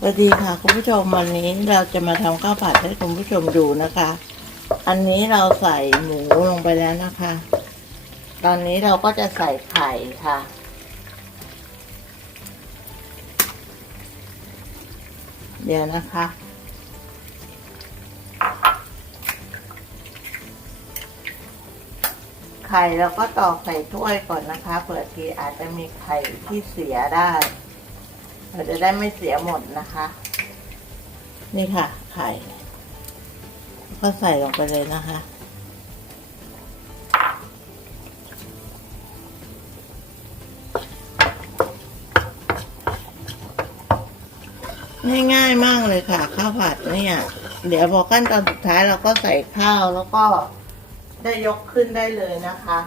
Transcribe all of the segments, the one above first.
สวัสดีค่ะคุณผู้ชมวันนี้เราจะมาทำข้าวผัดให้คุณผู้ชมดูนะคะ อันนี้เราใส่หมูลงไปแล้วนะคะ ตอนนี้เราก็จะใส่ไข่ค่ะ เดี๋ยวนะคะไข่เราก็ตอกใส่ถ้วยก่อนนะคะเผื่อทีอาจจะมีไข่ที่เสียได้ เราจะได้ไม่เสียหมดนะคะ นี่ค่ะ ไข่ ก็ใส่ลงไปเลยนะคะ ง่ายๆมากเลยค่ะ ข้าวผัดเนี่ย เดี๋ยวพอขั้นตอนสุดท้ายเราก็ใส่ข้าวแล้วก็ได้ยกขึ้นได้เลยนะคะ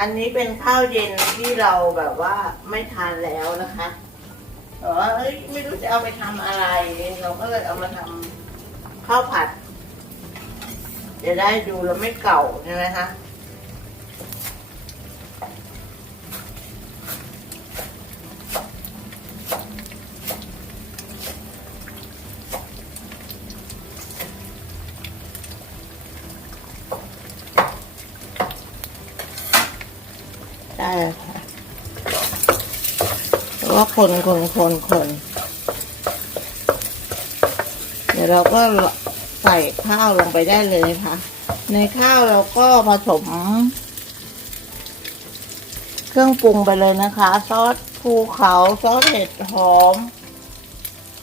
อันนี้เป็นข้าวเย็นที่เราแบบว่าไม่ทานแล้วนะคะแต่ว่าเอ้ยไม่รู้จะเอาไปทำอะไร เราก็เลยเอามาทำข้าวผัด จะได้ดูแล้วไม่เก่าใช่ไหมคะ ได้แล้วค่ะ แล้วก็คนคนคนคนเดี๋ยวเราก็ใส่ข้าวลงไปได้เลยค่ะในข้าวเราก็ผสม เครื่องปรุงไปเลยนะคะ ซอสภูเขาซอสเห็ดหอม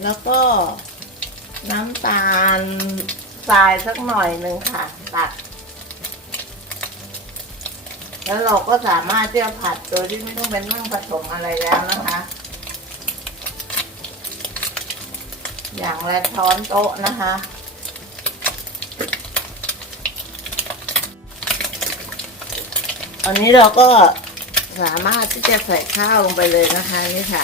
แล้วก็น้ำตาลทรายสักหน่อยหนึ่งค่ะ ตัด แล้วเราก็สามารถที่จะผัดโดยที่ไม่ต้องเป็นนั่งผสมอะไรแล้วนะคะ อย่างละช้อนโต๊ะนะคะ อันนี้เราก็สามารถที่จะใส่ข้าวลงไปเลยนะคะนี่ค่ะ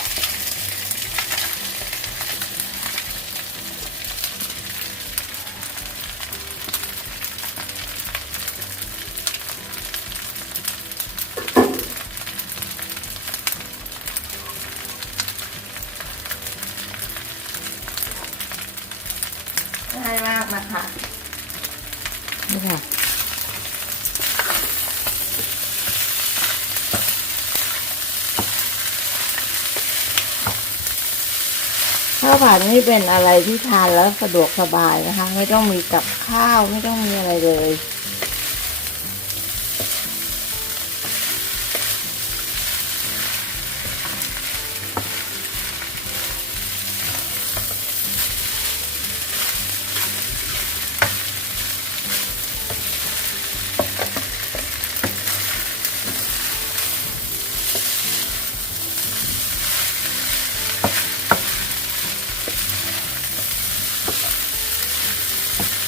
นี่ค่ะข้าวผัดนี่เป็นอะไรที่ทานแล้วสะดวกสบายนะคะ ไม่ต้องมีกับข้าวไม่ต้องมีอะไรเลย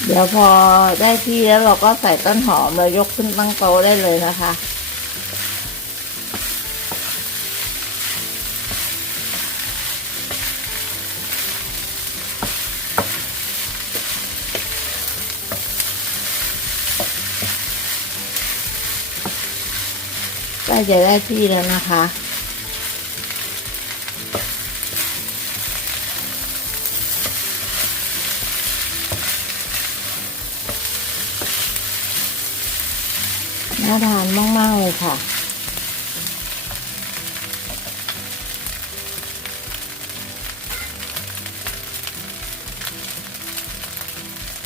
เดี๋ยวพอได้ที่แล้วเราก็ใส่ต้นหอมเรายกขึ้นตั้งโต๊ะได้เลยนะคะ ใกล้จะได้ที่แล้วนะคะ น่าทานมาก ๆ เลยค่ะ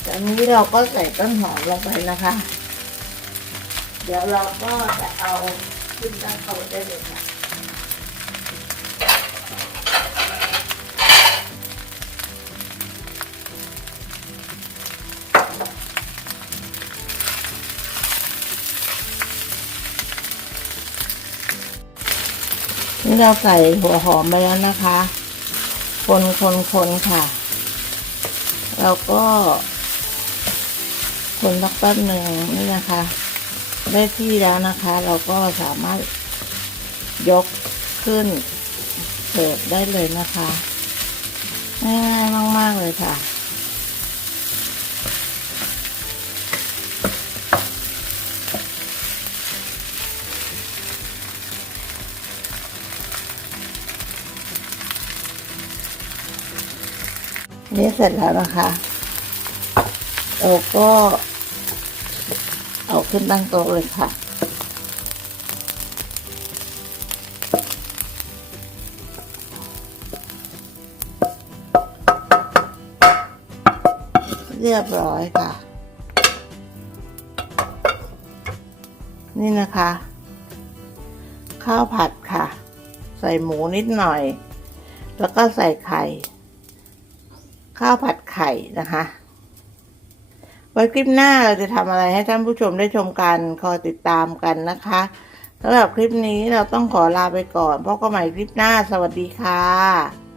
ตอนนี้เราก็ใส่ต้นหอมลงไปนะคะ เดี๋ยวเราก็จะเอาขึ้นตั้งโต๊ะได้เลยค่ะ นี่เราใส่หัวหอมไปแล้วนะคะ คนคนคนค่ะแล้วก็ คนสักแป๊บหนึ่งนี่นะคะ ได้ที่แล้วนะคะ เราก็สามารถยกขึ้นเสิร์ฟได้เลยนะคะง่ายๆมาก ๆ เลยค่ะ นี่เสร็จแล้วนะคะ เราก็เอาขึ้นตั้งโต๊ะเลยค่ะ เรียบร้อยค่ะ นี่นะคะ ข้าวผัดค่ะ ใส่หมูนิดหน่อย แล้วก็ใส่ไข่ ข้าวผัดไข่นะคะ ไว้คลิปหน้าเราจะทำอะไรให้ท่านผู้ชมได้ชมกันคอยติดตามกันนะคะสำหรับคลิปนี้เราต้องขอลาไปก่อนพบกันใหม่คลิปหน้าสวัสดีค่ะ